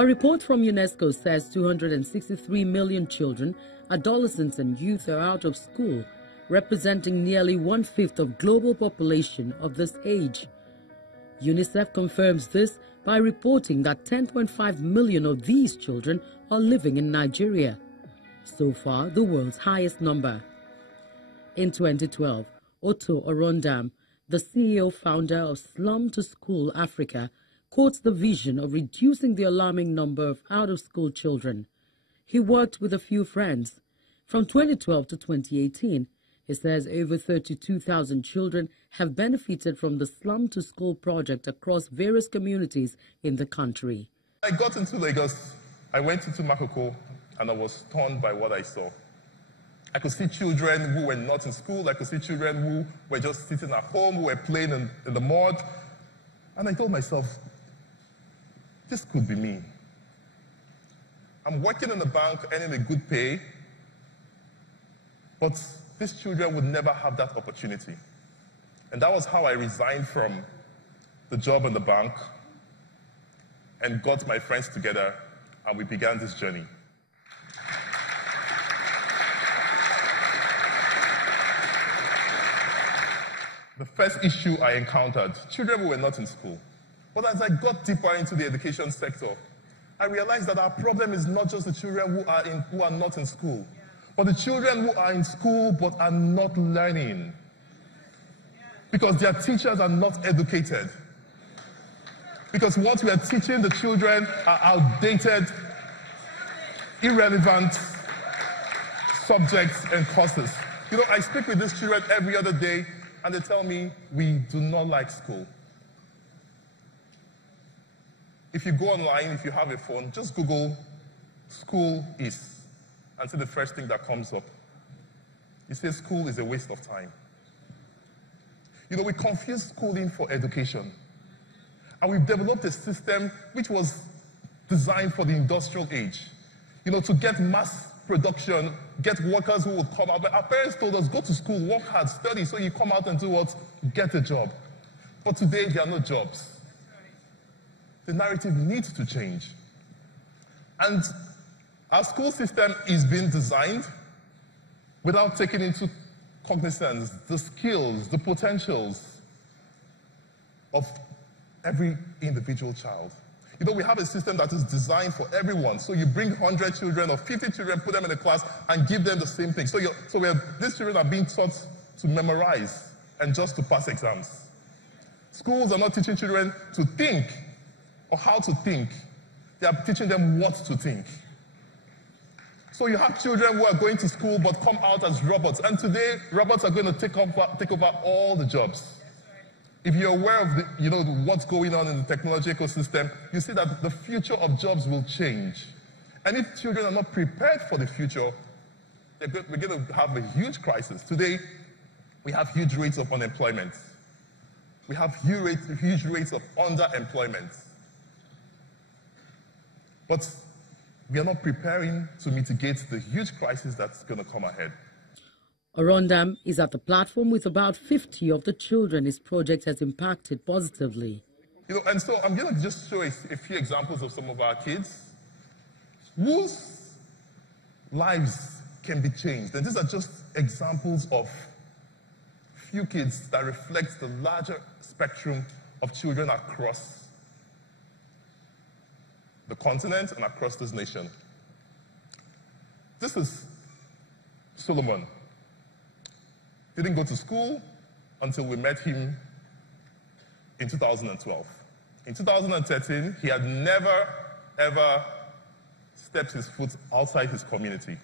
A report from UNESCO says 263 million children, adolescents and youth are out of school, representing nearly 1/5 of global population of this age. UNICEF confirms this by reporting that 10.5 million of these children are living in Nigeria, so far the world's highest number. In 2012, Otto Orondam, the CEO-founder of Slum to School Africa, quotes the vision of reducing the alarming number of out-of-school children. He worked with a few friends. From 2012 to 2018, he says over 32,000 children have benefited from the Slum to School project across various communities in the country. I got into Lagos, I went into Makoko, and I was stunned by what I saw. I could see children who were not in school, I could see children who were just sitting at home, who were playing in the mud, and I told myself, this could be me. I'm working in a bank, earning a good pay, but these children would never have that opportunity. And that was how I resigned from the job in the bank and got my friends together, and we began this journey. The first issue I encountered, children who were not in school. But as I got deeper into the education sector, I realized that our problem is not just the children who are not in school, but the children who are in school but are not learning. Because their teachers are not educated. Because what we are teaching the children are outdated, irrelevant subjects and courses. You know, I speak with these children every other day, and they tell me, we do not like school. If you go online, if you have a phone, just Google school is, and see the first thing that comes up. You say school is a waste of time. You know, we confuse schooling for education. And we've developed a system which was designed for the industrial age. You know, to get mass production, get workers who would come out. But our parents told us, go to school, work hard, study, so you come out and do what? Get a job. But today, there are no jobs. The narrative needs to change. And our school system is being designed without taking into cognizance the skills, the potentials of every individual child. You know, we have a system that is designed for everyone. So you bring 100 children or 50 children, put them in a class, and give them the same thing. So these children are being taught to memorize and just to pass exams. Schools are not teaching children to think or how to think. They are teaching them what to think. So you have children who are going to school but come out as robots. And today, robots are going to take over all the jobs. If you're aware of what's going on in the technology ecosystem, you see that the future of jobs will change. And if children are not prepared for the future, we're going to have a huge crisis. Today, we have huge rates of unemployment. We have huge rates of underemployment. But we are not preparing to mitigate the huge crisis that's going to come ahead. Orondam is at the platform with about 50 of the children his project has impacted positively. You know, and so I'm going to just show a few examples of some of our kids whose lives can be changed. And these are just examples of few kids that reflect the larger spectrum of children across the continent and across this nation. This is Solomon. Didn't go to school until we met him in 2012. In 2013, he had never, ever stepped his foot outside his community.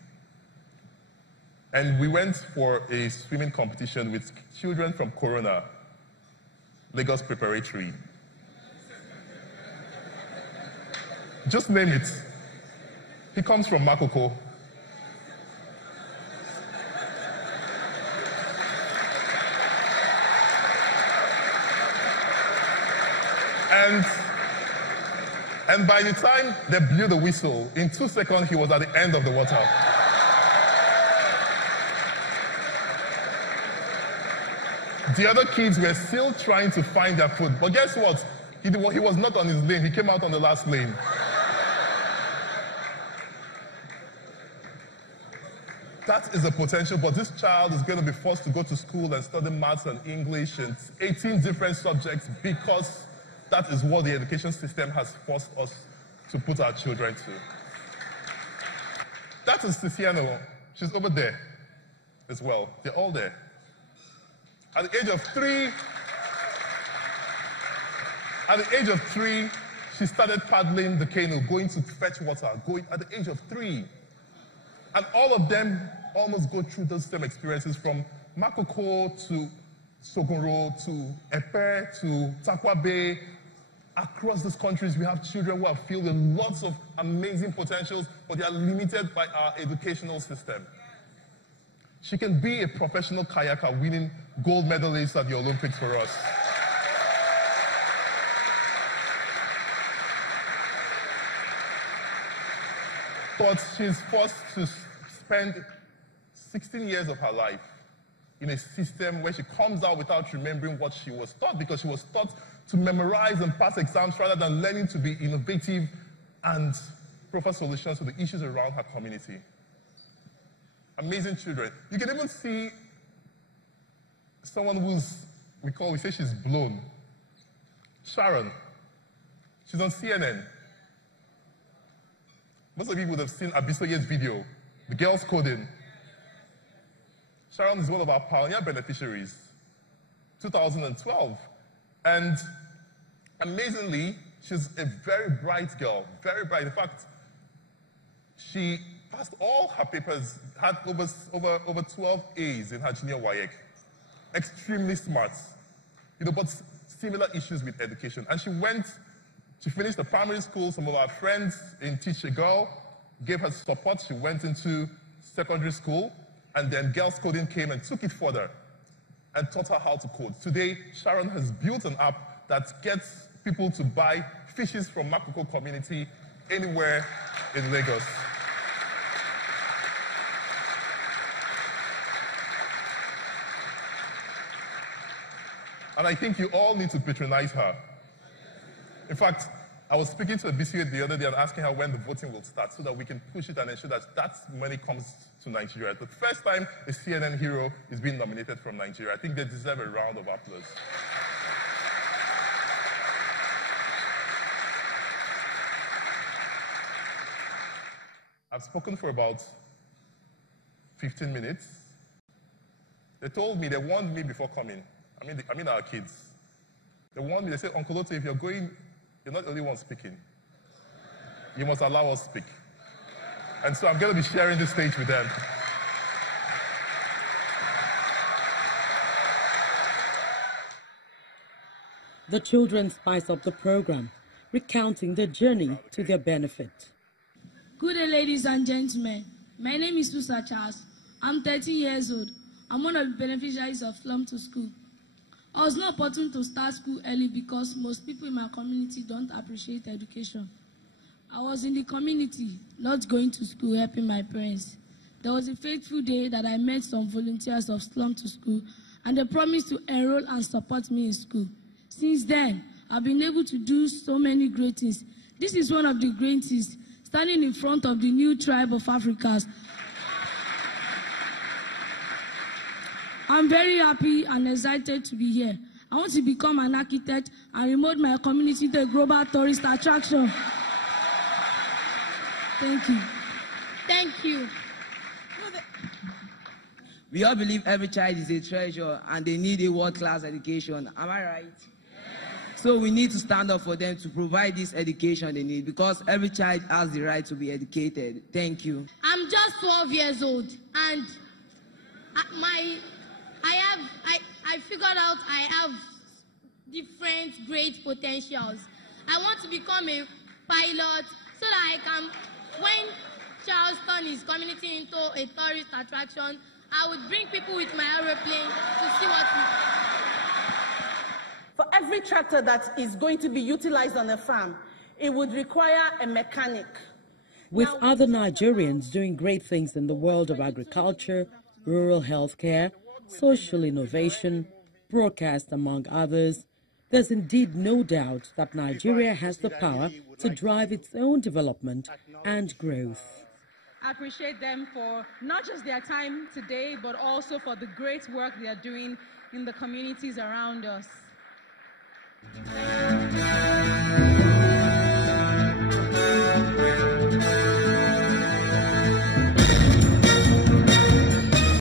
And we went for a swimming competition with children from Corona, Lagos Pt.3. Just name it. He comes from Makoko. And by the time they blew the whistle, in 2 seconds, he was at the end of the water. The other kids were still trying to find their food. But guess what? He was not on his lane. He came out on the last lane. That is a potential, but this child is going to be forced to go to school and study maths and English and 18 different subjects because that is what the education system has forced us to put our children to. That is Tiziano. She's over there as well. They're all there. At the age of 3, she started paddling the canoe, going to fetch water, at the age of 3. And all of them almost go through those same experiences, from Makoko to Sogoro to Epe to Takwa Bay. Across these countries, we have children who are filled with lots of amazing potentials, but they are limited by our educational system. She can be a professional kayaker, winning gold medalists at the Olympics for us. But she's forced to spend 16 years of her life in a system where she comes out without remembering what she was taught, because she was taught to memorize and pass exams rather than learning to be innovative and proffer solutions to the issues around her community. Amazing children. You can even see someone we say she's blown. Sharon. She's on CNN. Most of you would have seen Abisoye's video, the girls coding. Sharon is one of our pioneer beneficiaries, 2012. And amazingly, she's a very bright girl, very bright. In fact, she passed all her papers, had over 12 A's in her junior WAEC. Extremely smart, but similar issues with education. And she finished the primary school. Some of our friends in Teach a Girl gave her support. She went into secondary school, and then Girls Coding came and took it further and taught her how to code. Today, Sharon has built an app that gets people to buy fishes from Makoko community anywhere in Lagos. And I think you all need to patronize her. In fact, I was speaking to a BCA the other day and asking her when the voting will start so that we can push it and ensure that that money comes to Nigeria. The first time a CNN hero is being nominated from Nigeria. I think they deserve a round of applause. I've spoken for about 15 minutes. They told me, they warned me before coming. I mean our kids. They warned me, they said, Uncle Otto, if you're going, you're not the only one speaking. You must allow us to speak. And so I'm going to be sharing this stage with them. The children spice up the program, recounting their journey to their benefit. Good day, ladies and gentlemen. My name is Susa Charles. I'm 13 years old. I'm one of the beneficiaries of Slum to School. I was not opportune to start school early because most people in my community don't appreciate education. I was in the community, not going to school, helping my parents. There was a fateful day that I met some volunteers of Slum to School, and they promised to enroll and support me in school. Since then, I've been able to do so many great things. This is one of the great things, standing in front of the new tribe of Africans. I'm very happy and excited to be here. I want to become an architect and remote my community to a global tourist attraction. Thank you. Thank you. We all believe every child is a treasure and they need a world-class education. Am I right? Yes. So we need to stand up for them to provide this education they need, because every child has the right to be educated. Thank you. I'm just 12 years old, and I figured out I have different great potentials. I want to become a pilot so that I can, when Charleston is community into a tourist attraction, I would bring people with my aeroplane to see what we... For every tractor that is going to be utilized on a farm, it would require a mechanic. With other Nigerians doing great things in the world of agriculture, rural healthcare, social innovation, broadcast, among others, there's indeed no doubt that Nigeria has the power to drive its own development and growth. appreciate them for not just their time today, but also for the great work they are doing in the communities around us.